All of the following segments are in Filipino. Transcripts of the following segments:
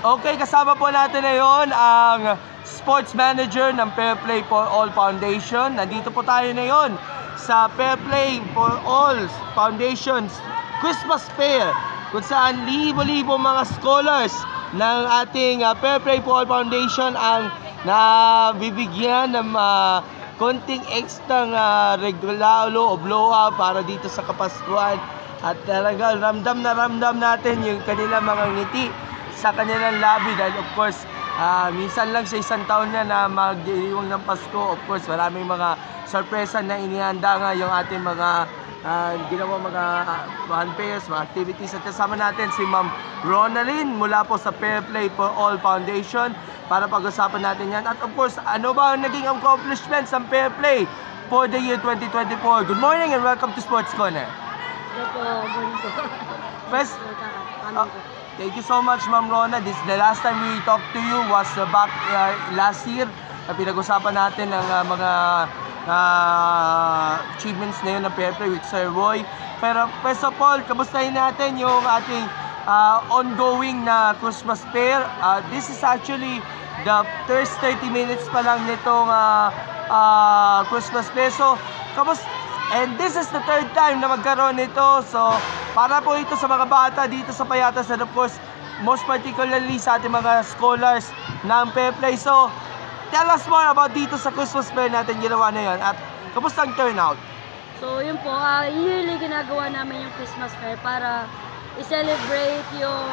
Okay, kasama po natin ngayon ang sports manager ng Fair Play for All Foundation. Nandito po tayo ngayon sa Fair Play for All Foundation's Christmas Fair, kung saan libo-libo mga scholars ng ating Fair Play for All Foundation ang nabibigyan ng konting extra regalo o blow-up para dito sa Kapaskuhan. At talaga ramdam na ramdam natin yung kanilang mga ngiti sa kanilang labi dahil of course minsan lang sa isang taon niya na magdiwang ng Pasko. Of course maraming mga sorpresa na inihanda nga yung ating mga ginawa mga fun fairs, mga activities. At kasama natin si Ma'am Ronalyn mula po sa Fair Play for All Foundation para pag-usapan natin yan. At of course, ano ba ang naging accomplishments ng Fair Play for the year 2024? Good morning and welcome to Sports Corner. First, thank you so much, Ma'am Rona. The last time we talked to you was back last year. Pinag-usapan natin ang mga achievements na yun ng Fair Play with Sir Roy. Pero first of all, kamustahin natin yung ating ongoing na Christmas Fair. This is actually the first 30 minutes pa lang nitong Christmas Fair. So, and this is the third time na magkaroon nito. So, para po ito sa mga bata dito sa Payatas and of course, most particularly sa ating mga scholars ng Fair Play. So, tell us more about dito sa Christmas Fair natin ginawa na yun. At kamusta ang turnout? So, yun po, yearly ginagawa namin yung Christmas Fair para i-celebrate yung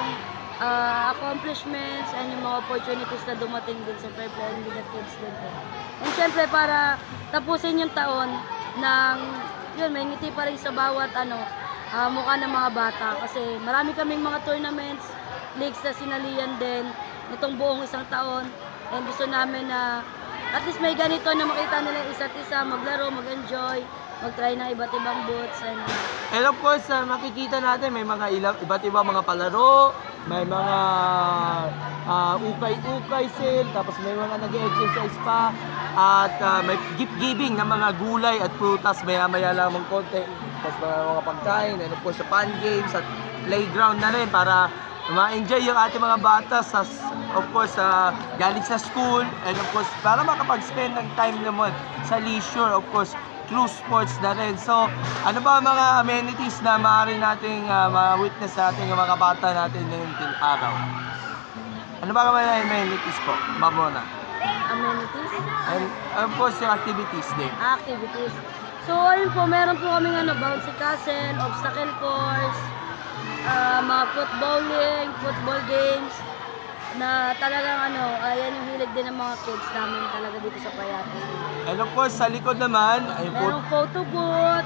accomplishments and yung mga opportunities na dumating din sa Fair Play and with the kids din po. And syempre, para tapusin yung taon ng, yun, may ngiti pa rin sa bawat mukha ng mga bata. Kasi marami kaming mga tournaments, leagues na sinalian din nitong buong isang taon. And gusto namin na at least may ganito na makita nila isa't isa, maglaro, mag-enjoy, mag-try ng iba't ibang booths. And of course, makikita natin may mga iba't ibang mga palaro, may mga ukay-ukay sale, tapos may mga nag-exercise pa, at may gift-giving ng mga gulay at prutas, maya-maya lamang konti, tapos mga pagkain, and of course, fun games at playground na rin para ma-enjoy yung ating mga bata sa, of course, galing sa school, and of course, para makapag-spend ng time naman sa leisure, of course, through sports na rin. So, ano ba mga amenities na maaari nating ma-witness natin yung mga bata natin ngayong araw? Ano ba mga amenities po, Mamona? Amenities? And of course, yung activities din. Activities. So, ayun po, meron po kaming bouncy castle, obstacle course, mga footballing, football games, na talagang ayan yung hilig din ng mga kids namin talaga dito sa Payatas. And of course, sa likod naman, ay merong photo booth,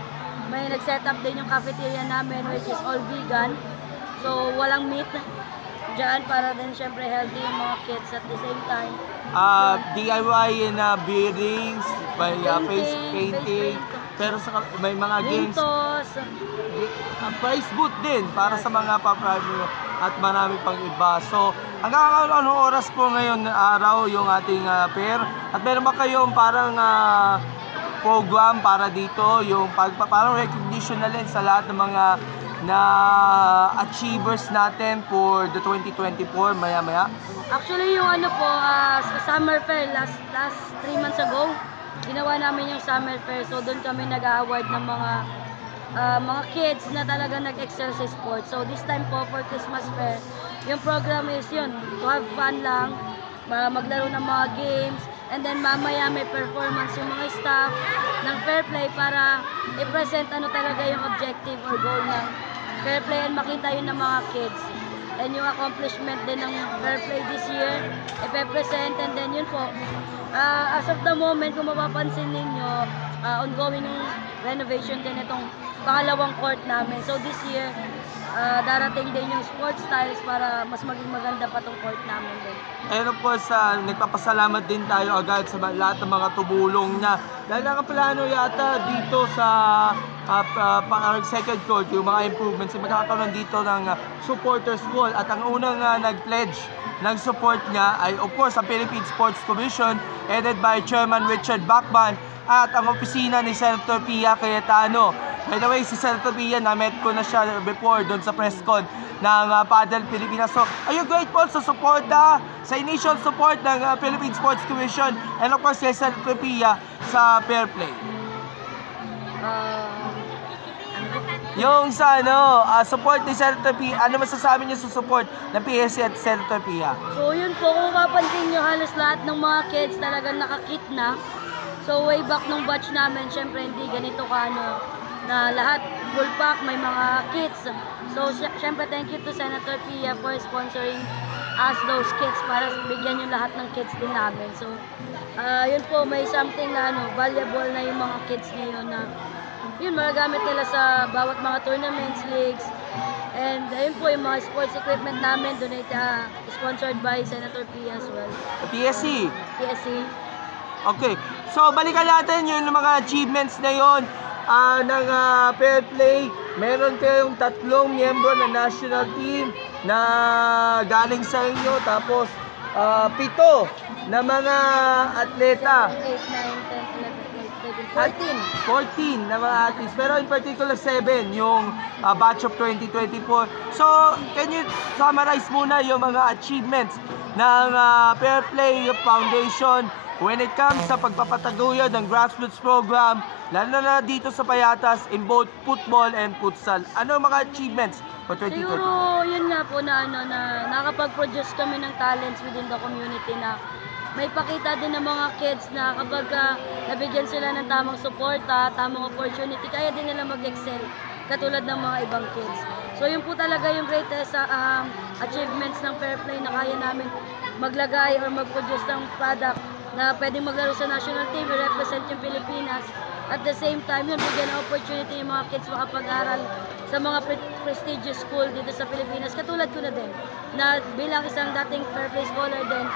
may nag-set up din yung cafeteria namin which is all vegan. So, walang meat dyan para din syempre healthy yung mga kids at the same time. DIY na bearings, may face painting, pero may mga games. Prize booth din para sa mga paprano at marami pang iba. So, hanggang anong oras po ngayon araw yung ating fair? At meron ba kayong parang program para dito, yung parang recognition na rin sa lahat ng mga achievers natin for the 2024 maya-maya? Actually, yung sa summer fair, last 3 months ago, ginawa namin yung summer fair. So, doon kami nag-award ng mga kids na talaga nag-excel sa sports. So, this time po for Christmas fair, yung program is yun, to have fun lang, maglaro ng mga games, and then mamaya may performance yung mga staff ng Fair Play para i-present talaga yung objective or goal ng Fair Play and makita yun ng mga kids. And yung accomplishment din ng Fair Play this year, ipe-present, and then yun po. As of the moment, kung mapapansin ninyo, ongoing yung renovation din itong pangalawang court namin. So this year, darating din yung sports styles para mas maging maganda pa tong court namin din. And of course, nagpapasalamat din tayo agad sa lahat ng mga tumulong na dahil nakaplano yata dito sa second court, yung mga improvements, magkakaroon dito ng supporters wall. At ang unang nag-pledge ng support niya ay of course ang Philippine Sports Commission headed by Chairman Richard Bachman at ang opisina ni Senator Pia Cayetano. By the way, si Senator Pia, na-met ko na siya before doon sa press con ng Padel Pilipinas. So, are you grateful sa support sa initial support ng Philippine Sports Commission and of course, si Senator Pia sa Fair Play? Yung sa support ni Senator Pia, ano masasabi niyo sa support ng PSC at Senator Pia? So yun po, kung mapapansin nyo, halos lahat ng mga kids talagang nakakit na. So way back nung batch namin, syempre hindi ganito na lahat full pack, may mga kids. So syempre thank you to Senator Pia for sponsoring us those kids para bigyan yung lahat ng kids din namin. So yun po, may something na valuable na yung mga kids ngayon na yun, magagamit nila sa bawat mga tournaments, leagues. And ayun po yung mga sports equipment namin, sponsored by Senator Pia as well. PSC? PSC. Okay. So, balikan natin yung mga achievements na yun ng Fair Play. Meron kayong 3 miyembro ng national team na galing sa inyo. Tapos, 7 na mga atleta. 8, 9, 10, 11, 14 na mga athletes, pero in particular 7 yung batch of 2024. So, can you summarize muna yung mga achievements ng Fair Play Foundation when it comes sa pagpapataguyod ng grassroots program, lalo na dito sa Payatas in both football and futsal? Ano ang mga achievements for 2024? Siguro, yun nga po na nakapag-produce kami ng talents within the community na may pakita din ng mga kids na kapag nabigyan sila ng tamang suporta, tamang opportunity, kaya din nila mag-excel katulad ng mga ibang kids. So yun po talaga yung greatest achievements ng Fair Play na kaya namin maglagay or mag-produce ng product na pwedeng maglaro sa national team, represent yung Pilipinas. At the same time, yun, bigyan ng opportunity yung mga kids makapag-aral sa mga prestigious school dito sa Pilipinas. Katulad ko na din, na bilang isang dating Fair Play scholar din,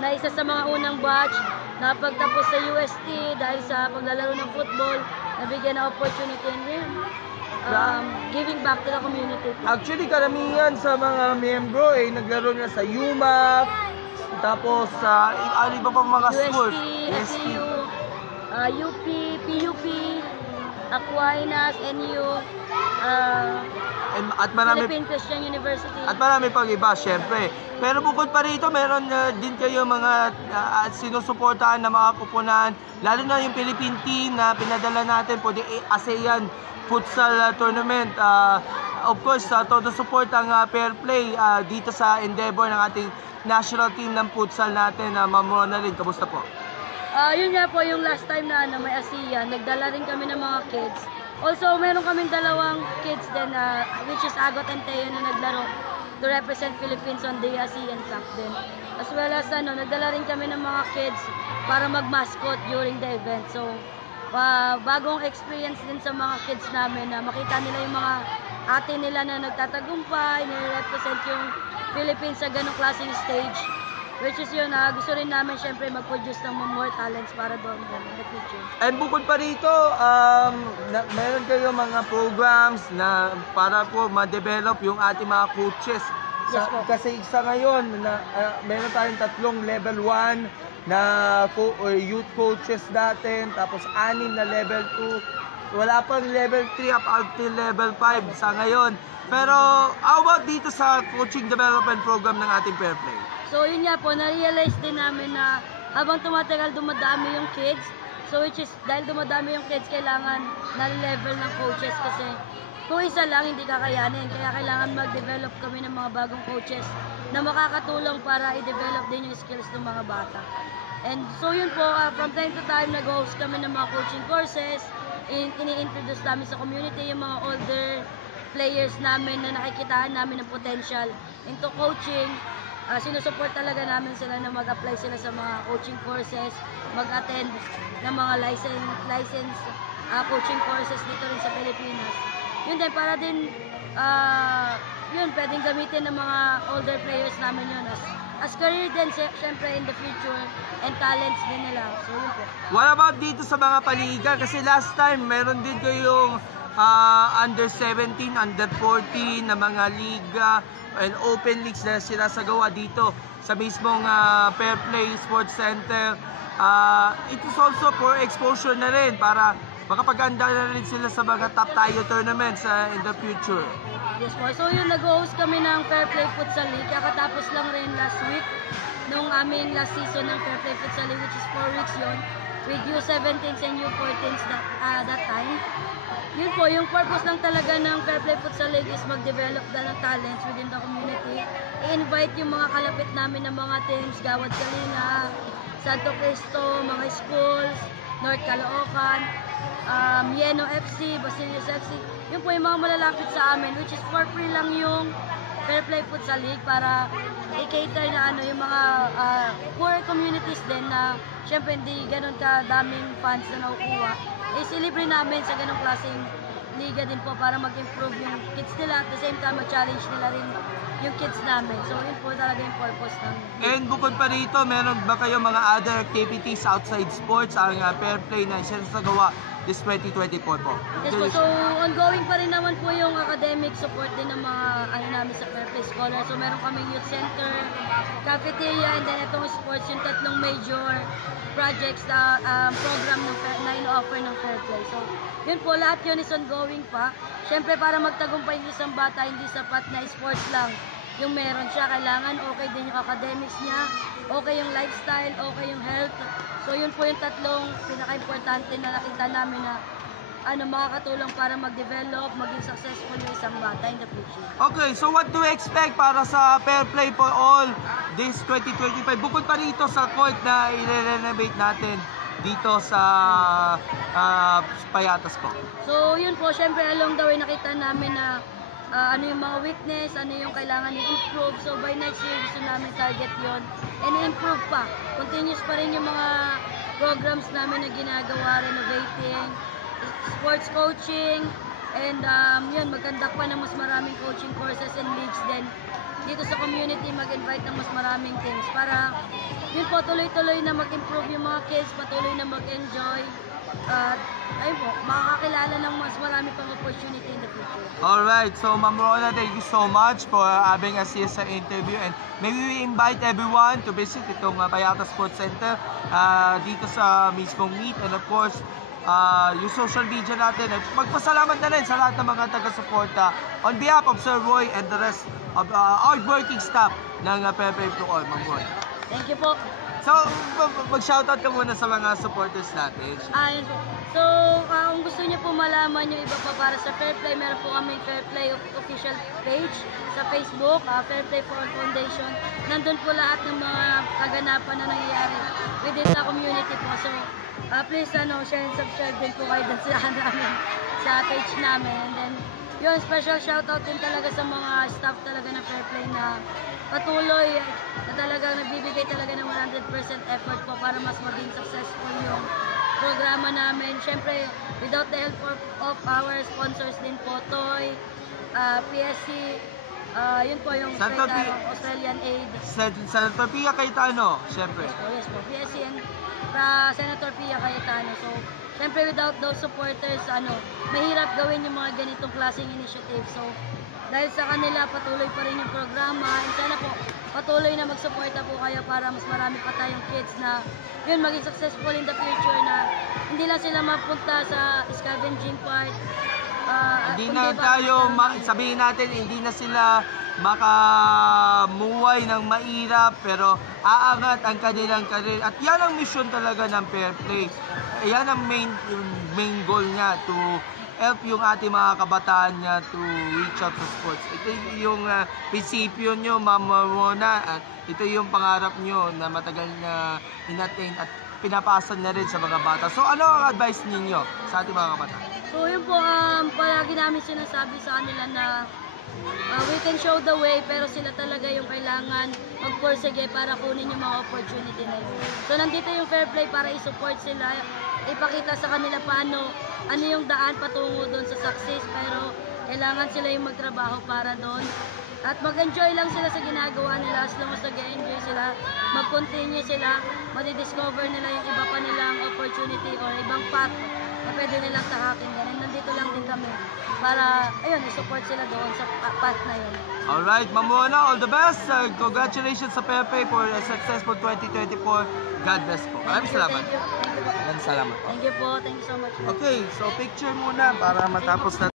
na isa sa mga unang batch na pagtapos sa UST dahil sa paglalaro ng football, nabigyan ng opportunity and giving back to the community. Actually, karamihan sa mga miyembro naglaro na sa UMAC, tapos sa iba pang mga schools. UST, SEU, UP, PUP, Aquinas, NU, at marami, Philippine Christian University. At marami pang iba, syempre. Pero bukod pa rito, meron din kayo mga sinusuportahan na mga kupunan, lalo na yung Philippine team na pinadala natin for the ASEAN Futsal Tournament. Of course, todo support ang Fair Play dito sa endeavor ng ating national team ng futsal natin. Ma'am Ronaldin, kamusta po? Yun nga po yung last time na may ASEAN, nagdala rin kami ng mga kids. Also, meron kaming 2 kids din, which is Agot and Teo na naglaro to represent Philippines on the ASEAN Cup din. As well as nagdala rin kami ng mga kids para mag-mascot during the event. So, bagong experience din sa mga kids namin na makita nila yung mga ate nila na nagtatagumpay, nire-represent yung Philippines sa ganong klaseng stage. Which is yun, gusto rin namin syempre mag-produce ng more talents para doon in the future. And bukod pa rito, meron kayo mga programs na para po ma-develop yung ating mga coaches. Yes po. Kasi sa ngayon, meron tayong 3 level 1 na youth coaches natin, tapos 6 na level 2. Wala pang level 3 up until level 5 sa ngayon. Pero how about dito sa coaching development program ng ating Fair Play? So yun nga po, na-realize din namin na habang tumatagal dumadami yung kids. So which is, dahil dumadami yung kids, kailangan na-level ng coaches kasi kung isa lang hindi kakayanin. Kaya kailangan mag-develop kami ng mga bagong coaches na makakatulong para i-develop din yung skills ng mga bata. And so yun po, from time to time nag-host kami ng mga coaching courses. Ini-introduce namin sa community yung mga older players namin na nakikitaan namin ng potential into coaching. Sinusuport talaga namin sila na mag-apply sila sa mga coaching courses, mag-attend ng mga license coaching courses dito rin sa Pilipinas. Yun din, para din, yun, pwedeng gamitin ng mga older players namin yun as career din, syempre in the future, and talents din nila. So yun po. What about dito sa mga paliga? Kasi last time, meron din kayong under 17, under 14 na mga liga and open leagues na sinasagawa dito sa mismong Fair Play Sports Center. It is also for exposure na rin para makapaganda na rin sila sa mga top tier tournaments in the future. Yes po. So yun, nag-host kami ng Fair Play Futsal League. Kakatapos lang rin last week nung aming last season ng Fair Play Futsal League, which is 4 weeks yun, with U17s and U14s that time. Yun po, yung purpose lang talaga ng Fair Play Futsal League is mag-develop ng talents within the community. I-invite yung mga kalapit namin ng mga teams, Gawad Kalinga, Santo Cristo, mga schools, North Caloocan, Yeno FC, Basilios FC. Yun po yung mga malalapit sa amin, which is for free lang yung Fair Play Futsal League para i-cater na yung mga poor communities din na syempre hindi ganun kadaming funds na nakukuha. Isilibre namin sa ganung klaseng liga din po para mag-improve yung kids nila at the same time mag-challenge nila rin yung kids namin. So yun po talaga yung purpose namin. And bukod pa rito, meron ba kayo mga other activities outside sports ang Fair Play na sinasagawa this 2024 po? Yes po, so ongoing pa rin naman po yung academic support din ng mga namin sa Fair Play Scholar. So meron kaming youth center, cafeteria, and then itong sports, yung tatlong major projects na program na ino-offer ng Fair Play. So yun po, lahat yun is ongoing pa. Siyempre para magtagumpay yung isang bata, hindi sapat na sports lang yung meron siya. Kailangan okay din yung academics niya, okay yung lifestyle, okay yung health. So yun po yung tatlong pinaka-importante na nakita namin na makakatulong para mag-develop, maging successful yung isang bata in the future. Okay, so what do we expect para sa Fair Play for All this 2025? Bukod pa rito sa court na i-renovate natin dito sa Payatas po. So yun po, syempre along the way nakita namin na ano yung mga weakness, ano yung kailangan i-improve. So by next year gusto namin target yon and i-improve pa. Continuous pa rin yung mga programs namin na ginagawa, renovating, sports coaching, and yun, mag-conduct pa ng mas maraming coaching courses and leagues din dito sa community, mag-invite ng mas maraming teams para yun po, tuloy-tuloy na mag-improve yung mga kids, patuloy na mag-enjoy at ayun po, makakakilala ng mas marami pang opportunity in the future. Alright, so Ma'am Rona, thank you so much for having us here sa interview, and maybe we invite everyone to visit itong Payatas Sports Center dito sa mismong meet, and of course yung social media natin, at magpasalamat na rin sa lahat ng mga taga-suporta on behalf of Sir Roy and the rest of our working staff ng Fair Play for All, Ma'am Roy. Thank you po. So, mag-shoutout ka muna sa mga supporters natin. Ayun po. So, kung gusto niyo po malaman yung iba pa para sa Fair Play, meron po kami Fair Play official page sa Facebook, Fair Play for All Foundation. Nandun po lahat ng mga kaganapan na nangyayari within the community po. So, please share and subscribe din po kayo dun sa page namin. And then, yun, special shoutout din talaga sa mga staff talaga na Fair Play na patuloy na talagang nagbibigay talaga ng 100% effort po para mas maging successful yung programa namin. Siyempre, without the help of our sponsors din po, Toy, PSC, yun po yung Australian Aid. Senator Pia Cayetano, siyempre. Yes po, PSC and Senator Pia Cayetano. So, siyempre without those supporters, mahirap gawin yung mga ganitong klaseng initiative. So, dahil sa kanila, patuloy pa rin yung programa. And sana po, patuloy na magsuporta po kayo para mas marami pa tayong kids na yun, maging successful in the future, na hindi lang sila mapunta sa scavenging part. Hindi na tayo, sabihin natin, hindi na sila makamuhay ng mahirap, pero aangat ang kanilang career. At yan ang mission talaga ng Fair Play. Yan ang main goal niya, to help yung ating mga kabataan niya to reach out to sports. Ito yung prinsipyo nyo, Ma'am Rona, at ito yung pangarap nyo na matagal na inattain at pinapasan na rin sa mga bata. So ano ang advice ninyo sa ating mga kabataan? So yun po, palagi namin sinasabi sa kanila na we can show the way, pero sila talaga yung kailangan magpursige para kunin yung mga opportunity na yun. So nandito yung Fair Play para i-support sila, ipakita sa kanila paano, ano yung daan patungo doon sa success, pero kailangan sila yung magtrabaho para doon. At mag-enjoy lang sila sa ginagawa nila. As long as nag-enjoy sila, mag-continue sila, madidiscover nila yung iba pa nilang opportunity or ibang path na pwede nilang tahakin din. And nandito lang din kami para, ayun, i-support sila doon sa path na yun. Alright, Ma'am Mona, all the best. Congratulations sa Fair Play for a successful 2024. God bless po. Maraming salamat. Thank you. Maraming salamat po. Thank you po. Thank you so much. Okay, so picture muna para matapos na